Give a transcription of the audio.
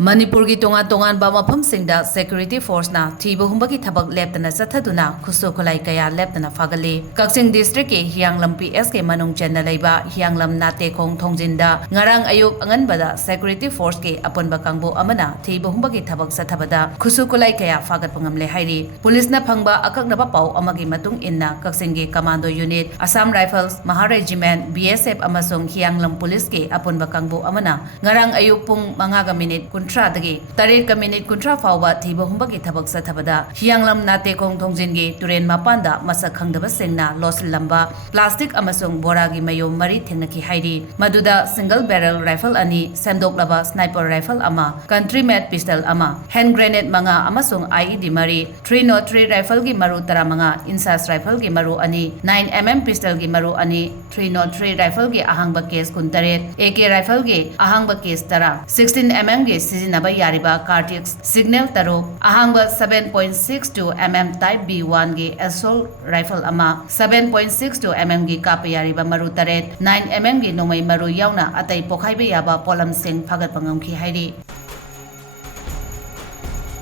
Manipur ki tongan ba mafamsingda security force na thiba humbagi thabak leptana chathaduna Khutlai kaya leptana fagali Kakching district ki Hiyanglam PS ke manung chenna leiba Hiyanglam Natekhong Thongjin da ngarang ayuk anganbada security force ke apunba kangbo amana thiba humbagi thabak chathabada Khutlai kaya fagat pangamle hairi police na phangba akaknaba pau amagi matung inna Kakching ki commando unit Assam Rifles Maha Regiment BSF amasung Hiyanglam police ke apunba kangbo amana ngarang ayuk pung mangaga minute Dagi tarit ka minute kuntra fawba thiba humbagi thabak sathabada Hiyanglam Natekhong Thongjin gi turen mapanda masak khangdaba sengna losil lamba plastic amasung boragi mayom mari thengnaki hairi maduda single barrel rifle ani semdoklaba sniper rifle ama country made pistol ama hand grenade manga amasung IED mari 303 rifle gi maru tara manga insas rifle gi maru ani 9mm pistol gi maru ani 303 rifle gi ahangba case kuntaret AK rifle gi ahangba case tara 16mm gi Naba Yariba Cartix Signal Taro Ahangba 7.62 mm Type B1 gi assault rifle ama 7.62 mm gi Kapa Yariba Maru Taret 9 mm gi Nomai Maru Yauna Atai Pokhaibe Yaba Polam Singh Fagat Pangam ki hairi